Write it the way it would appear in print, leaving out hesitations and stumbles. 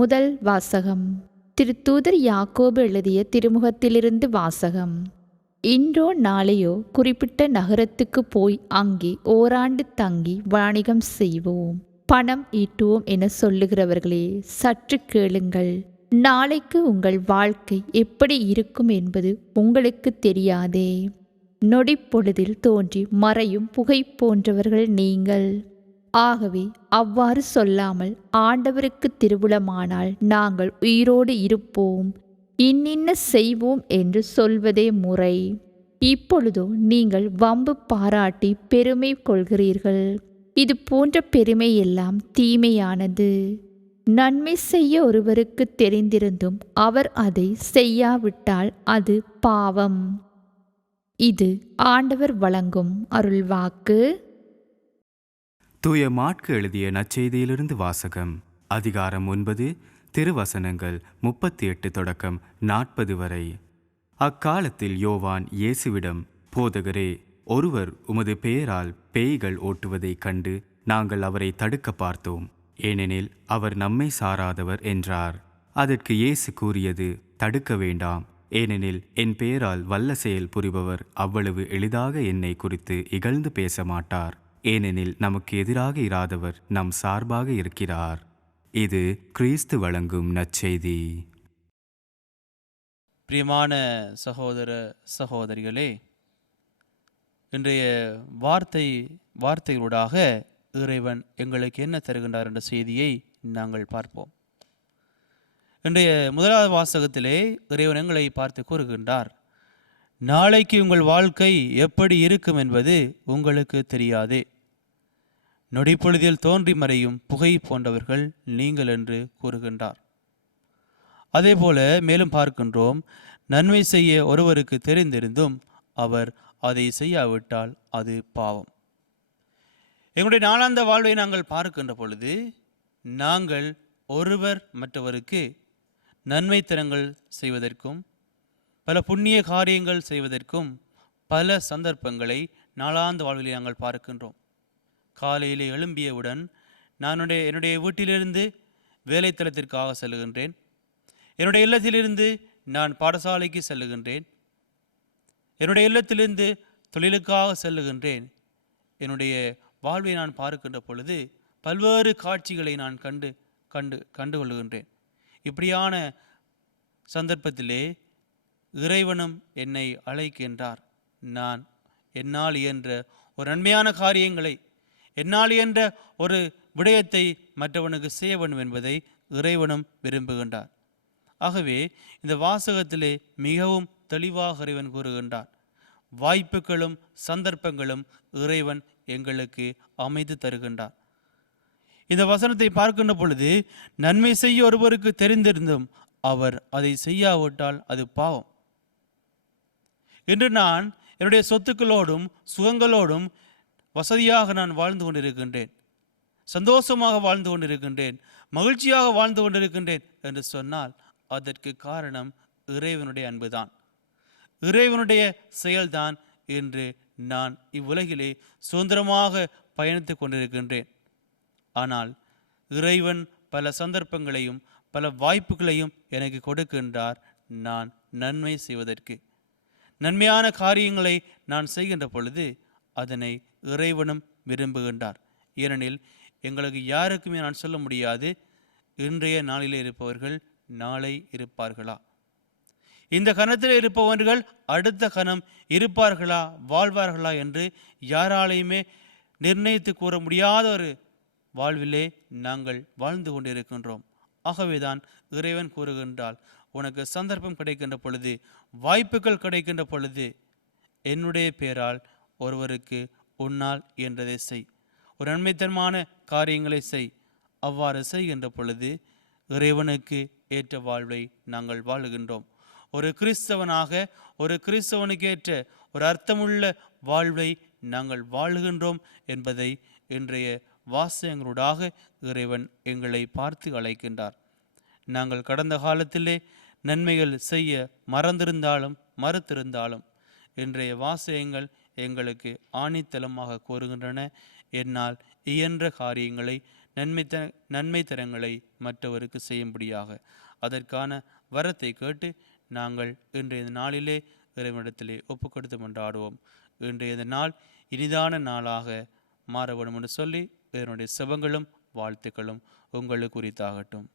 முதல் வாசகம். திருத்தூதர் யாக்கோபு எழுதிய திருமுகத்திலிருந்து வாசகம். இன்றோ நாளையோ குறிப்பிட்ட நகரத்துக்கு போய் அங்கே ஓராண்டு தங்கி வாணிகம் செய்வோம், பணம் ஈட்டுவோம் என சொல்லுகிறவர்களே, சற்று கேளுங்கள். நாளைக்கு உங்கள் வாழ்க்கை எப்படி இருக்கும் என்பது உங்களுக்கு தெரியாதே. நொடிப்பொழுதில் தோன்றி மறையும் புகை போன்றவர்கள் நீங்கள். ஆகவே அவ்வாறு சொல்லாமல், ஆண்டவருக்கு திருவுளமானால் நாங்கள் உயிரோடு இருப்போம், இன்னின்ன செய்வோம் என்று சொல்வதே முறை. இப்பொழுதோ நீங்கள் வம்பு பாராட்டி பெருமை கொள்கிறீர்கள். இது போன்ற பெருமை எல்லாம் தீமையானது. நன்மை செய்ய ஒருவருக்கு தெரிந்திருந்தும் அவர் அதை செய்யாவிட்டால் அது பாவம். இது ஆண்டவர் வழங்கும் அருள்வாக்கு. தூய மாற்கு எழுதிய நற்செய்தியிலிருந்து வாசகம். அதிகாரம் 9, திருவசனங்கள் 38 தொடக்கம் 40 வரை. அக்காலத்தில் யோவான் இயேசுவிடம், போதகரே, ஒருவர் உமது பெயரால் பேய்கள் ஓட்டுவதைக் கண்டு நாங்கள் அவரை தடுக்க பார்த்தோம், ஏனெனில் அவர் நம்மை சாராதவர் என்றார். அதற்கு இயேசு கூறியது, தடுக்க வேண்டாம், ஏனெனில் என் பெயரால் வல்ல செயல் புரிபவர் அவ்வளவு எளிதாக என்னை குறித்து இகழ்ந்து பேச மாட்டார், ஏனெனில் நமக்கு எதிராக இராதவர் நம் சார்பாக இருக்கிறார். இது கிறிஸ்து வழங்கும் நற்செய்தி. பிரியமான சகோதர சகோதரிகளே, இன்றைய வார்த்தைகளூடாக இறைவன் எங்களுக்கு என்ன தருகின்றார் என்ற செய்தியை நாங்கள் பார்ப்போம். இன்றைய முதலாவது வாசகத்திலே இறைவன் எங்களை பார்த்து கூறுகின்றார், நாளைக்கு உங்கள் வாழ்க்கை எப்படி இருக்கும் என்பது உங்களுக்கு தெரியாதே. நொடிப்பொழுதில் தோன்றி மறையும் புகை போன்றவர்கள் நீங்கள் என்று கூறுகின்றார். அதேபோல மேலும் பார்க்கின்றோம், நன்மை செய்ய ஒருவருக்கு தெரிந்திருந்தும் அவர் அதை செய்யாவிட்டால் அது பாவம். எங்களுடைய நாளாந்த வாழ்வை நாங்கள் பார்க்கின்ற பொழுது நாங்கள் ஒருவர் மற்றவருக்கு நன்மைத்தனங்கள் செய்வதற்கும் பல புண்ணிய காரியங்கள் செய்வதற்கும் பல சந்தர்ப்பங்களை நாளாந்த வாழ்வில் நாங்கள் பார்க்கின்றோம். காலையிலே எழும்பியவுடன் என்னுடைய வீட்டிலிருந்து வேலைத்தலத்திற்காக செல்லுகின்றேன், என்னுடைய இல்லத்திலிருந்து நான் பாடசாலைக்கு செல்லுகின்றேன், என்னுடைய இல்லத்திலிருந்து தொழிலுக்காக செல்லுகின்றேன். என்னுடைய வாழ்வை நான் பார்க்கின்ற பொழுது பல்வேறு காட்சிகளை நான் கண்டுகொள்கின்றேன். இப்படியான சந்தர்ப்பத்திலே இறைவனும் என்னை அழைக்கின்றார். நான் என்னால் இயன்ற ஒரு நன்மையான காரியங்களை, என்னால் இயன்ற ஒரு விடயத்தை மற்றவனுக்கு செய்ய வேண்டும் என்பதை இறைவனும் விரும்புகின்றார். ஆகவே இந்த வாசகத்திலே மிகவும் தெளிவாக இறைவன் கூறுகின்றார், வாய்ப்புகளும் சந்தர்ப்பங்களும் இறைவன் எங்களுக்கு அமைத்து தருகின்றார். இந்த வசனத்தை பார்க்கின்ற பொழுது, நன்மை செய்ய ஒருவருக்கு தெரிந்திருந்தும் அவர் அதை செய்யாவிட்டால் அது பாவம். இன்று நான் என்னுடைய சொத்துக்களோடும் சுகங்களோடும் வசதியாக நான் வாழ்ந்து கொண்டிருக்கின்றேன், சந்தோஷமாக வாழ்ந்து கொண்டிருக்கின்றேன், மகிழ்ச்சியாக வாழ்ந்து கொண்டிருக்கின்றேன் என்று சொன்னால் அதற்கு காரணம் இறைவனுடைய அன்புதான், இறைவனுடைய செயல்தான். என்று நான் இவ்வுலகிலே சுதந்திரமாக பயணித்து கொண்டிருக்கின்றேன். ஆனால் இறைவன் பல சந்தர்ப்பங்களையும் பல வாய்ப்புகளையும் எனக்கு கொடுக்கின்றார், நான் நன்மை செய்வதற்கு. நன்மையான காரியங்களை நான் செய்கின்ற பொழுது அதனை இறைவனும் விரும்புகின்றார். ஏனெனில் எங்களுக்கு யாருக்குமே நான் சொல்ல முடியாது, இன்றைய நாளிலே இருப்பவர்கள் நாளை இருப்பார்களா, இந்த கணத்தில் இருப்பவர்கள் அடுத்த கணம் இருப்பார்களா வாழ்வார்களா என்று யாராலையுமே நிர்ணயித்து கூற முடியாத ஒரு வாழ்விலே நாங்கள் வாழ்ந்து கொண்டிருக்கின்றோம். ஆகவேதான் இறைவன் கூறுகின்றால், உனக்கு சந்தர்ப்பம் கிடைக்கின்ற பொழுது, வாய்ப்புகள் கிடைக்கின்ற பொழுது என்னுடைய பெயரால் ஒருவருக்கு உன்னால் இயன்றதை செய், ஒரு நன்மைத்தனமான காரியங்களை செய். அவ்வாறு செய்கின்ற பொழுது இறைவனுக்கு ஏற்ற வாழ்வை நாங்கள் வாழுகின்றோம். ஒரு கிறிஸ்தவனாக, ஒரு கிறிஸ்தவனுக்கு ஏற்ற ஒரு அர்த்தமுள்ள வாழ்வை நாங்கள் வாழுகின்றோம் என்பதை இன்றைய வாசகங்களூடாக இறைவன் எங்களை பார்த்து அழைக்கின்றார். நாங்கள் கடந்த காலத்திலே நன்மைகள் செய்ய மறுத்திருந்தாலும் இன்றைய வாசகங்கள் எங்களுக்கு ஆணித்தலமாக கூறுகின்றன. என்னால் இயன்ற காரியங்களை, நன்மை தரங்களை மற்றவருக்கு செய்யும்படியாக அதற்கான வரத்தை கேட்டு நாங்கள் இன்றைய நாளிலே இறைவனிடத்திலே ஒப்புக்கொடுத்து கொண்டாடுவோம். இன்றைய நாள் இனிதான நாளாக மாற வேண்டும் என்று சொல்லி இவருடைய செபங்களும் வாழ்த்துக்களும் உங்களுக்கு குறித்தாகட்டும்.